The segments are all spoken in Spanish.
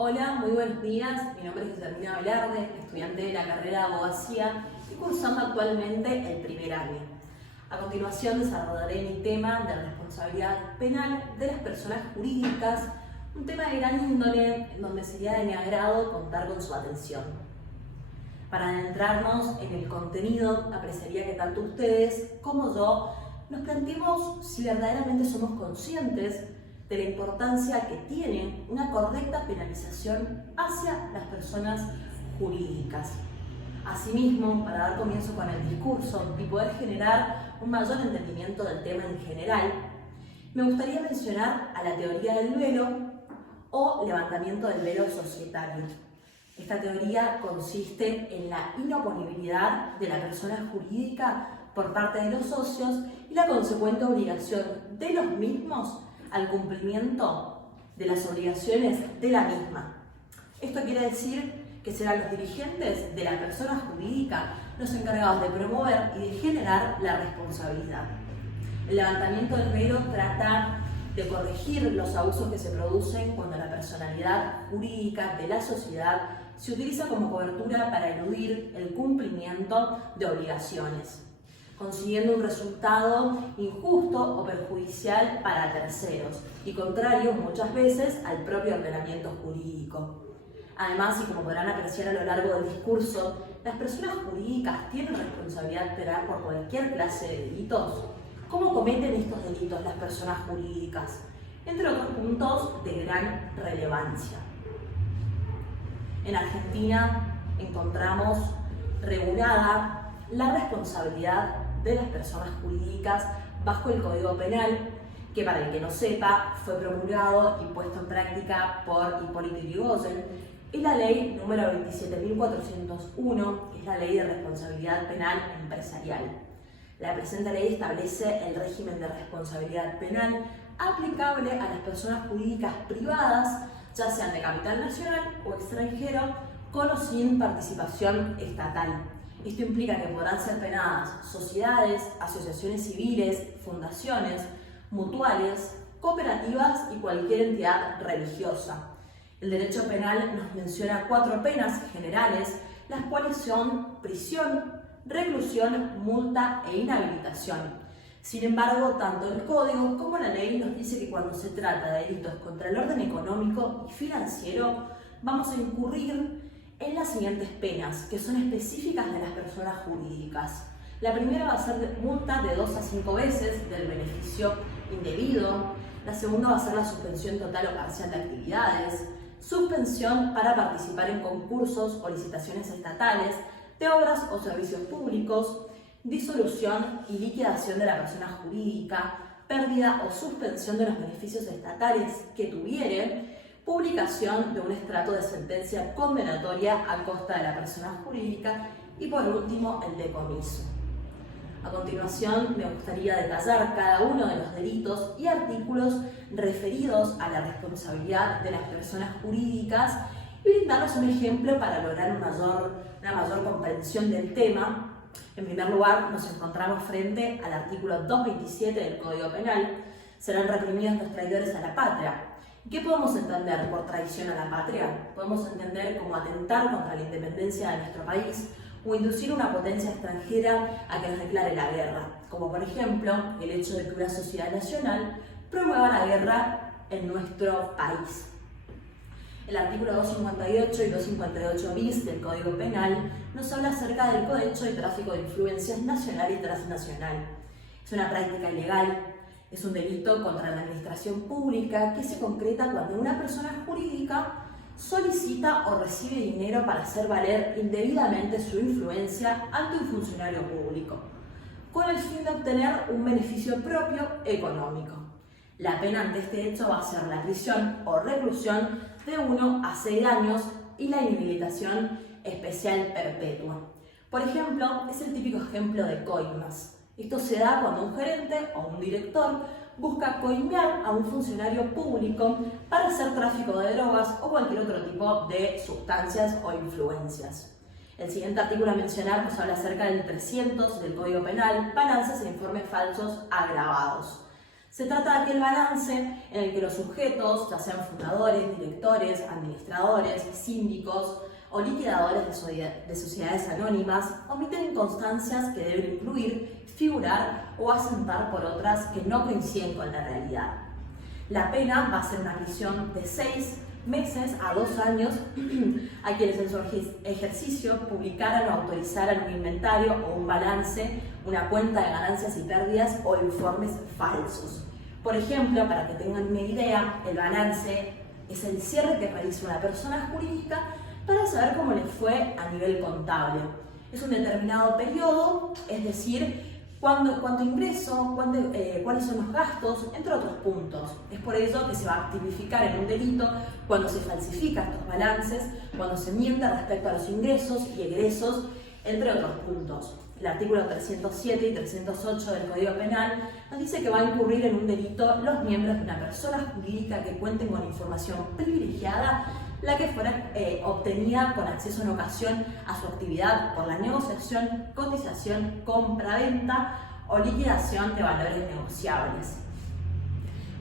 Hola, muy buenos días. Mi nombre es Guillermina Velarde, estudiante de la carrera de Abogacía y cursando actualmente el primer año. A continuación desarrollaré mi tema de responsabilidad penal de las personas jurídicas, un tema de gran índole en donde sería de mi agrado contar con su atención. Para adentrarnos en el contenido, apreciaría que tanto ustedes como yo nos planteemos si verdaderamente somos conscientes de la importancia que tiene una correcta penalización hacia las personas jurídicas. Asimismo, para dar comienzo con el discurso y poder generar un mayor entendimiento del tema en general, me gustaría mencionar a la teoría del velo o levantamiento del velo societario. Esta teoría consiste en la inoponibilidad de la persona jurídica por parte de los socios y la consecuente obligación de los mismos al cumplimiento de las obligaciones de la misma. Esto quiere decir que serán los dirigentes de la persona jurídica los encargados de promover y de generar la responsabilidad. El levantamiento del velo trata de corregir los abusos que se producen cuando la personalidad jurídica de la sociedad se utiliza como cobertura para eludir el cumplimiento de obligaciones, consiguiendo un resultado injusto o perjudicial para terceros y contrario muchas veces al propio ordenamiento jurídico. Además, y como podrán apreciar a lo largo del discurso, las personas jurídicas tienen responsabilidad penal por cualquier clase de delitos. ¿Cómo cometen estos delitos las personas jurídicas? Entre otros puntos de gran relevancia. En Argentina encontramos regulada la responsabilidad de las personas jurídicas bajo el Código Penal, que para el que no sepa, fue promulgado y puesto en práctica por Hipólito Yrigoyen, y la ley número 27.401, que es la Ley de Responsabilidad Penal Empresarial. La presente ley establece el régimen de responsabilidad penal aplicable a las personas jurídicas privadas, ya sean de capital nacional o extranjero, con o sin participación estatal. Esto implica que podrán ser penadas sociedades, asociaciones civiles, fundaciones, mutuales, cooperativas y cualquier entidad religiosa. El derecho penal nos menciona 4 penas generales, las cuales son prisión, reclusión, multa e inhabilitación. Sin embargo, tanto el Código como la ley nos dice que cuando se trata de delitos contra el orden económico y financiero, vamos a incurrir en las siguientes penas, que son específicas de las personas jurídicas. La primera va a ser de multa de 2 a 5 veces del beneficio indebido. La segunda va a ser la suspensión total o parcial de actividades, suspensión para participar en concursos o licitaciones estatales, de obras o servicios públicos, disolución y liquidación de la persona jurídica, pérdida o suspensión de los beneficios estatales que tuviere, publicación de un extracto de sentencia condenatoria a costa de la persona jurídica y por último el decomiso. A continuación me gustaría detallar cada uno de los delitos y artículos referidos a la responsabilidad de las personas jurídicas y brindarles un ejemplo para lograr una mayor comprensión del tema. En primer lugar, nos encontramos frente al artículo 227 del Código Penal. Serán reprimidos los traidores a la patria. ¿Qué podemos entender por traición a la patria? Podemos entender como atentar contra la independencia de nuestro país o inducir a una potencia extranjera a que nos declare la guerra, como por ejemplo el hecho de que una sociedad nacional promueva la guerra en nuestro país. El artículo 258 y 258 bis del Código Penal nos habla acerca del cohecho y tráfico de influencias nacional y transnacional. Es una práctica ilegal, es un delito contra la administración pública que se concreta cuando una persona jurídica solicita o recibe dinero para hacer valer indebidamente su influencia ante un funcionario público, con el fin de obtener un beneficio propio económico. La pena ante este hecho va a ser la prisión o reclusión de 1 a 6 años y la inhabilitación especial perpetua. Por ejemplo, es el típico ejemplo de coimas. Esto se da cuando un gerente o un director busca coimear a un funcionario público para hacer tráfico de drogas o cualquier otro tipo de sustancias o influencias. El siguiente artículo a mencionar nos habla acerca del 300 del Código Penal, balanzas e informes falsos agravados. Se trata de aquel balance en el que los sujetos, ya sean fundadores, directores, administradores, síndicos o liquidadores de sociedades anónimas, omiten constancias que deben incluir, figurar o asentar por otras que no coinciden con la realidad. La pena va a ser una prisión de 6 meses a 2 años a quienes en su ejercicio publicaran o autorizaran un inventario o un balance, una cuenta de ganancias y pérdidas o informes falsos. Por ejemplo, para que tengan una idea, el balance es el cierre que realiza una persona jurídica para saber cómo le fue a nivel contable. Es un determinado periodo, es decir, cuánto ingreso, cuáles son los gastos, entre otros puntos. Es por eso que se va a tipificar en un delito cuando se falsifican estos balances, cuando se miente respecto a los ingresos y egresos, entre otros puntos. El artículo 307 y 308 del Código Penal nos dice que va a incurrir en un delito los miembros de una persona jurídica que cuenten con información privilegiada, la que fuera obtenida con acceso en ocasión a su actividad por la negociación, cotización, compra-venta o liquidación de valores negociables.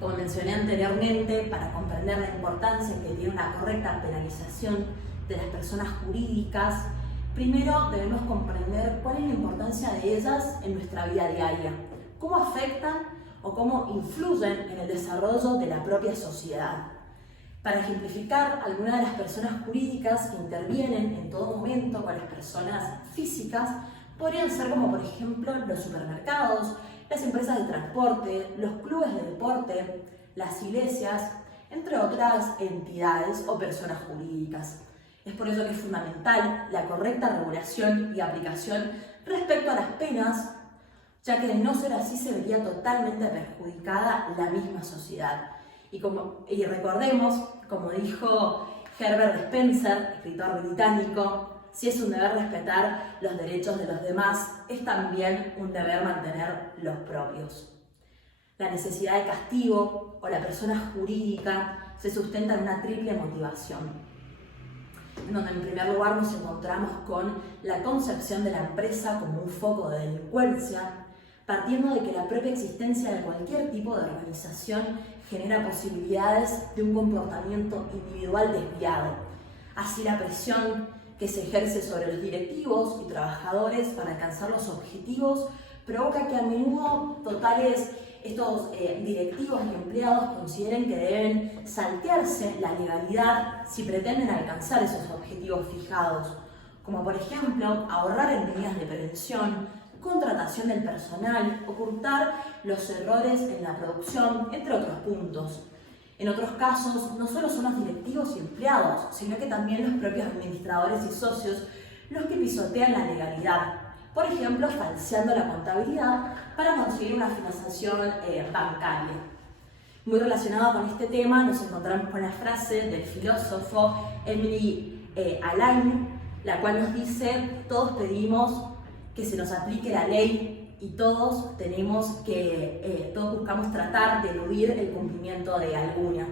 Como mencioné anteriormente, para comprender la importancia que tiene una correcta penalización de las personas jurídicas, primero debemos comprender cuál es la importancia de ellas en nuestra vida diaria, cómo afectan o cómo influyen en el desarrollo de la propia sociedad. Para ejemplificar, algunas de las personas jurídicas que intervienen en todo momento con las personas físicas podrían ser como por ejemplo los supermercados, las empresas de transporte, los clubes de deporte, las iglesias, entre otras entidades o personas jurídicas. Es por eso que es fundamental la correcta regulación y aplicación respecto a las penas, ya que de no ser así se vería totalmente perjudicada la misma sociedad. Y recordemos, como dijo Herbert Spencer, escritor británico, si es un deber respetar los derechos de los demás, es también un deber mantener los propios. La necesidad de castigo o la persona jurídica se sustenta en una triple motivación, en donde en primer lugar nos encontramos con la concepción de la empresa como un foco de delincuencia, partiendo de que la propia existencia de cualquier tipo de organización genera posibilidades de un comportamiento individual desviado. Así la presión que se ejerce sobre los directivos y trabajadores para alcanzar los objetivos provoca que a menudo estos directivos y empleados consideren que deben saltearse la legalidad si pretenden alcanzar esos objetivos fijados, como por ejemplo ahorrar en medidas de prevención, contratación del personal, ocultar los errores en la producción, entre otros puntos. En otros casos, no solo son los directivos y empleados, sino que también los propios administradores y socios los que pisotean la legalidad, por ejemplo, falseando la contabilidad para conseguir una financiación bancaria. Muy relacionado con este tema, nos encontramos con la frase del filósofo Emily Alain, la cual nos dice: todos pedimos que se nos aplique la ley y todos buscamos tratar de eludir el cumplimiento de alguna.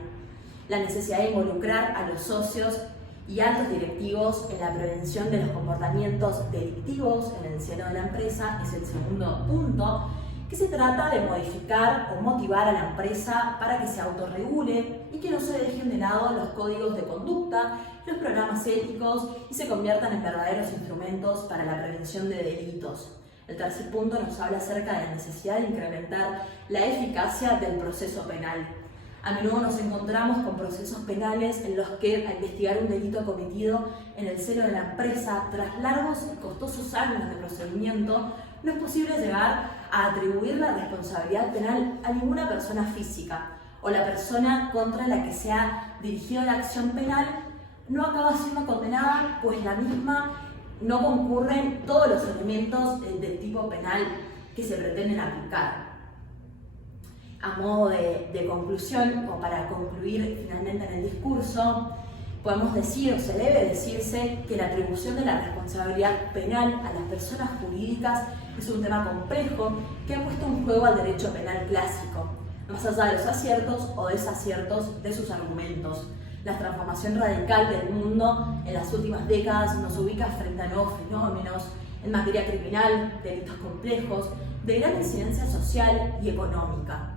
La necesidad de involucrar a los socios y altos directivos en la prevención de los comportamientos delictivos en el seno de la empresa es el segundo punto, que se trata de modificar o motivar a la empresa para que se autorregule y que no se dejen de lado los códigos de conducta, los programas éticos y se conviertan en verdaderos instrumentos para la prevención de delitos. El tercer punto nos habla acerca de la necesidad de incrementar la eficacia del proceso penal. A menudo nos encontramos con procesos penales en los que, al investigar un delito cometido en el seno de la empresa, tras largos y costosos años de procedimiento, no es posible llegar a atribuir la responsabilidad penal a ninguna persona física, o la persona contra la que se ha dirigido la acción penal no acaba siendo condenada, pues la misma no concurren todos los elementos del tipo penal que se pretenden aplicar. A modo de conclusión, o para concluir finalmente en el discurso, podemos decir, o se debe decirse, que la atribución de la responsabilidad penal a las personas jurídicas es un tema complejo que ha puesto en juego al derecho penal clásico, más allá de los aciertos o desaciertos de sus argumentos. La transformación radical del mundo en las últimas décadas nos ubica frente a nuevos fenómenos en materia criminal, delitos complejos, de gran incidencia social y económica.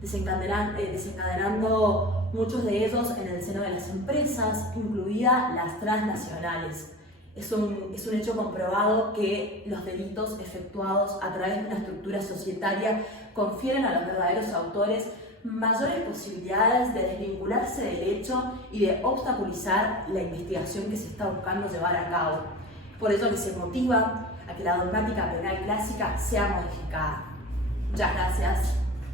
desencadenando muchos de ellos en el seno de las empresas, incluidas las transnacionales. Es un hecho comprobado que los delitos efectuados a través de una estructura societaria confieren a los verdaderos autores mayores posibilidades de desvincularse del hecho y de obstaculizar la investigación que se está buscando llevar a cabo. Por ello que se motiva a que la dogmática penal clásica sea modificada. Muchas gracias.